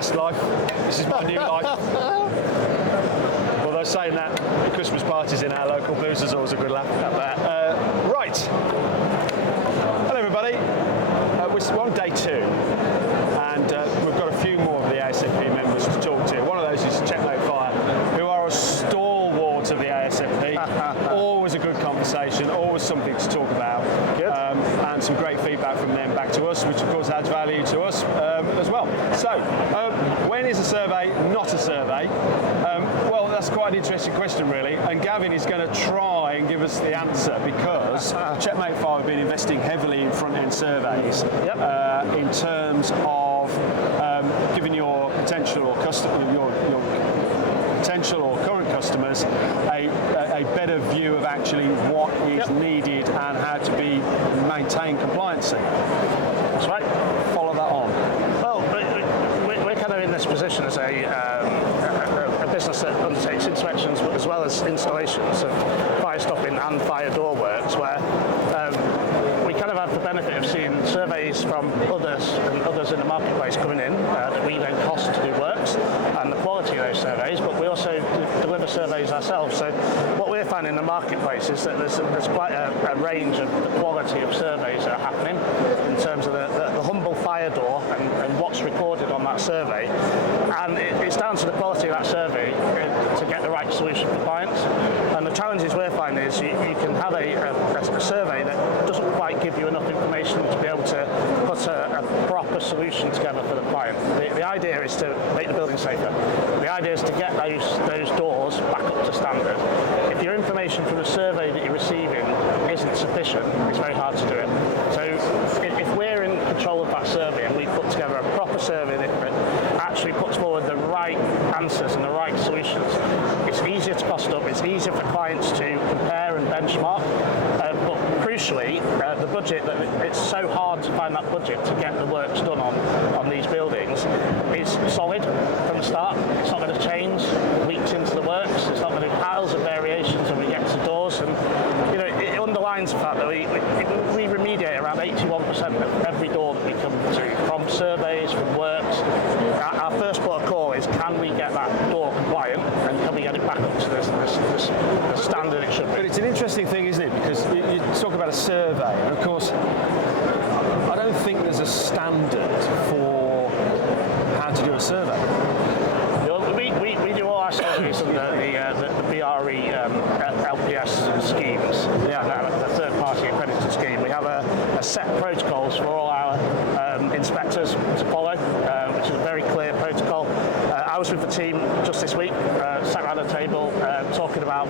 past life. This is my new life. Although saying that, the Christmas parties in our local blues is always a good laugh. Right. Hello everybody. We're on day 2, and we've got a few more of the ASFP members to talk to. One of those is Checkmate Fire, who are a stalwart of the ASFP. Always a good conversation, always something to talk about, and some great feedback from them back to us, which of course adds value to us as well. So, when is a survey not a survey? Well, that's quite an interesting question, really, and Gavin is going to try and give us the answer, because Checkmate 5 have been investing heavily in front-end surveys in terms of giving your potential or your potential or current customers a better view of actually what is needed and how to maintain compliancy. That's right. Follow that on. Well, we're kind of in this position as a business that undertakes inspections, but as well as installations of fire stopping and fire door works, where we kind of have the benefit of seeing surveys from others and others in the marketplace coming in that we then cost to do works, and the quality of those surveys, but we also deliver surveys ourselves. So what we're finding in the marketplace is that there's quite a range of the quality of surveys that are happening in terms of the humble fire door and what's recorded on that survey, and it's down to the quality of that survey to get the right solution for clients. And the challenges we're finding is you can have a survey that doesn't quite give you enough information to be able to put a proper solution together for the client. The idea is to make the building safer. The idea is to get those doors back up to standard. If your information from the survey that you're receiving isn't sufficient, it's very hard to do it. So if we're in control of that survey and we put together a proper survey that actually puts forward the right answers and the right solutions, it's easier to cost up, it's easier for clients to compare and benchmark, but crucially, the budget, it's so hard to find that budget to get the works done on these buildings, is solid from the start. It's not going to change weeks into the works, it's not going to be piles of variations when we get to doors, and it underlines the fact that we remediate around 81% of every door that we come to, from surveys, from works. Our first port of call is, can we get that door compliant, and can we get it back up to the standard it should be? But it's an interesting thing, isn't it? Because you talk about a survey, and of course, I don't think there's a standard for how to do a survey. We do all our surveys under the BRE LPS schemes, the third-party accredited scheme. We have a set protocols for all our inspectors to follow, which is a very clear protocol. I was with the team just this week, sat around a table talking about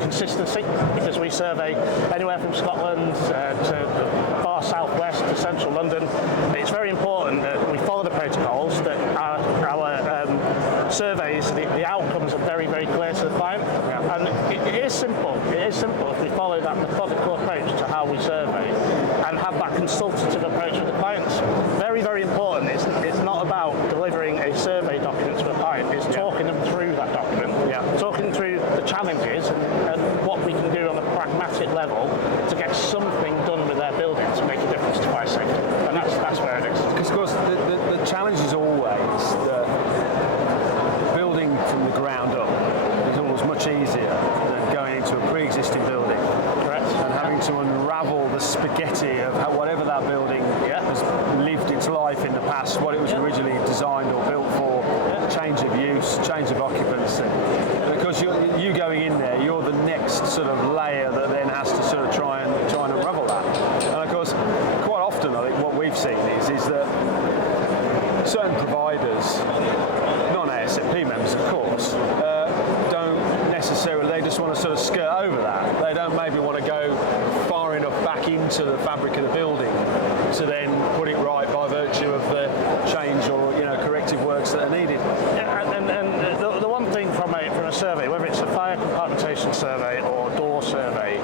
consistency, because we survey anywhere from Scotland to far southwest to central London. It's very important that we follow the protocols, that our surveys, the outcomes are very, very clear to the client. And it is simple. It is simple if we follow that methodical approach to how we survey and have that consultative approach with the clients. Very, very important. It's not about delivering a survey document to a client. It's talking them through that document, talking through the challenges and what we can do on a pragmatic level to get something done with their building to make a difference to fire safety. And that's where it is. Because of course the challenge is always that building from the ground up is always much easier than going into a pre-existing building. Correct. And having to unravel the spaghetti of whatever that building has lived its life in the past, what it was originally designed or built for, change of use, change of occupancy. Because you going in there, you're the next sort of layer that then has to sort of try and unravel that. And of course, quite often I think what we've seen is that certain providers, non-ASFP members of course, don't necessarily, they just want to sort of skirt over that. They don't maybe want to go far enough back into the fabric of the building to then put it right by virtue of the change or corrective works that are needed. And the one thing from a survey, whether it's a fire compartmentation survey or door survey,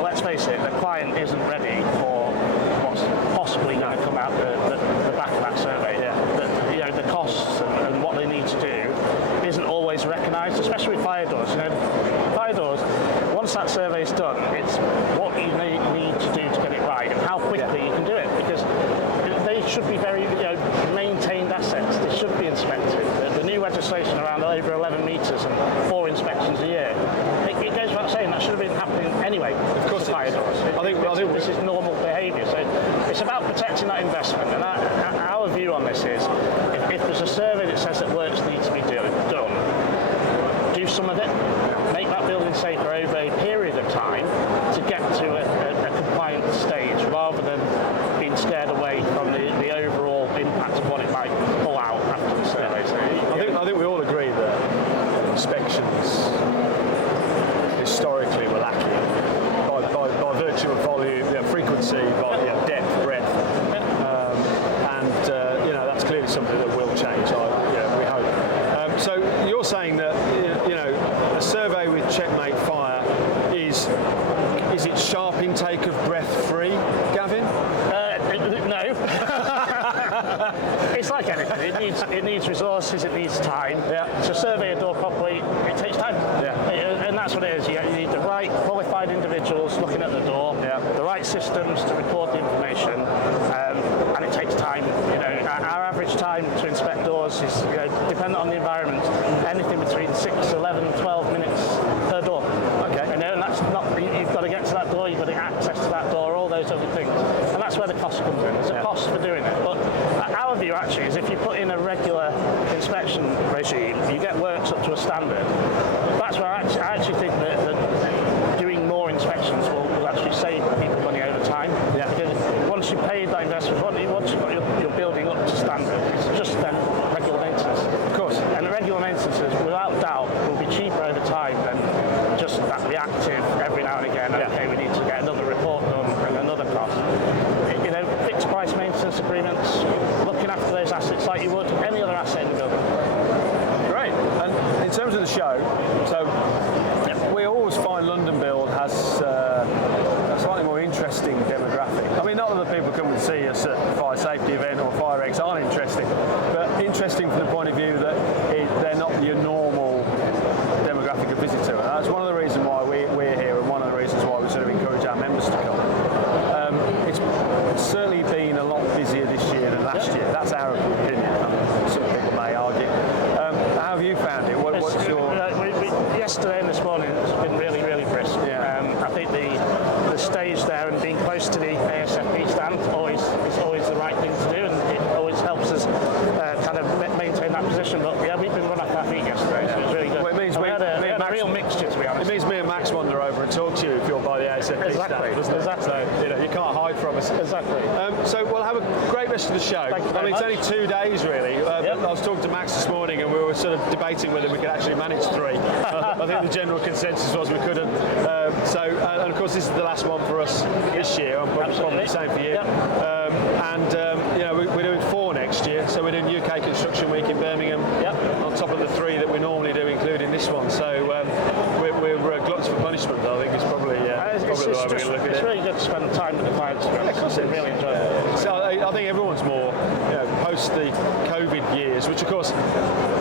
let's face it, the client isn't ready for what's possibly going to come out the back of that survey. The costs and what they need to do isn't always recognised, especially with fire doors. Fire doors, once that survey's done, it's what you need to do to get it right and how quickly you can do it, because they should be very maintained assets. They should be inspected legislation around over 11 metres and 4 inspections a year, it goes without saying that should have been happening anyway. Of course, fire doors. I think this is normal behaviour. So it's about protecting that investment. And our view on this is, if there's a survey that says that works need to be done, do some of it. Make that building safer over a period of time to get to a compliant stage, rather than being scared away from the overall impact of what it might pull out after the survey. So, I think we all agree that inspections historically were lacking by virtue of volume, frequency, depth, breadth, and that's clearly something that will change. We hope. So you're saying that a survey with Checkmate Fire is it sharp intake of breath free, Gavin? No. It's like anything. It needs resources. It needs time. Yeah. To survey a door properly, it takes time. Yeah. And that's what it is. You need the right qualified individuals looking at the door. Yeah. The right systems to record the information, and it takes time. Our average time to inspect doors is, dependent on the environment, anything between 6, 11, 12 minutes per door. Okay. And that's not. You've got to get to that door. You've got to get access to that door. All those other things. And that's where the cost comes in. There's a cost for doing it. But our view actually is, if you put in a regular inspection regime, you get works up to a standard. That's where I actually think that doing more inspections will actually save people money over time. Yeah. Because once you've paid that investment, once you've got your building up to standard, it's just then regular maintenance. Of course. And the regular maintenance, without doubt, will be cheaper over time than just that reactive every now and again. Yeah. Okay, we need to get another report done and another cost. Fixed price maintenance agreements, looking after those assets like you would any other asset in the building. Great. And in terms of the show, so we always find London Build has a slightly more interesting demographic. I mean, not that the people come and see us at a fire safety event or fire X aren't interesting, but interesting from the point of view that they're not your normal demographic of visitor. And that's one of the reasons why we're here, and one of the reasons why we sort of encourage our members to come. It's certainly been a lot busier this year than last year. That's our opinion. Some people may argue. How have you found it? What's your... Yesterday and this morning it's been really, really brisk. Yeah. I think the stage there and being close to the ASFP stand is always the right thing to do, and it always helps us kind of maintain that position. But yeah, we've been run off our feet yesterday, so it was really good. Well, it means we had a real mixture, to be honest. It means me and Max wander over and talk to you if you're by the ASFP stand, doesn't it? Exactly. So you can't hide from us. Exactly. So we'll have a great rest of the show. Thank you very it's much. Yep. only 2 days really. I was talking to Max this morning and we were sort of debating whether we could actually manage 3. I think the general consensus was we couldn't. And of course this is the last one for us this year. I'm probably the same for you. Yep. We're doing 4 next year. So we're doing UK Construction Week in Birmingham. Yep. On top of the 3 that we normally do, including this one. So we're gluttons for punishment. I think it's probably the way we're going to look at it. It's really good to spend time with the clients. Of course it is. Really enjoy it. So I think everyone's more post the COVID years, which of course,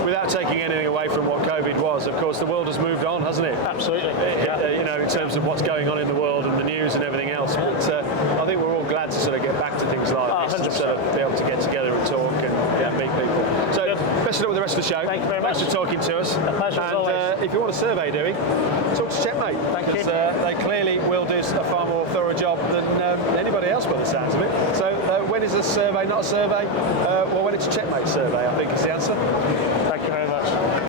without taking anything away from what COVID was, of course the world has moved on, hasn't it? Absolutely. In terms of what's going on in the world and the news and everything else. But I think we're all glad to sort of get back to things like this, and sort of be able to get together and talk and meet people. So best of luck with the rest of the show. Thank you very much. Thanks for talking to us. A pleasure as always. And if you want a survey doing, talk to Checkmate. Thank you. They clearly will do a far more thorough job than anybody else by the sounds of it. So when is a survey not a survey? Well, when it's a Checkmate survey, I think is the answer.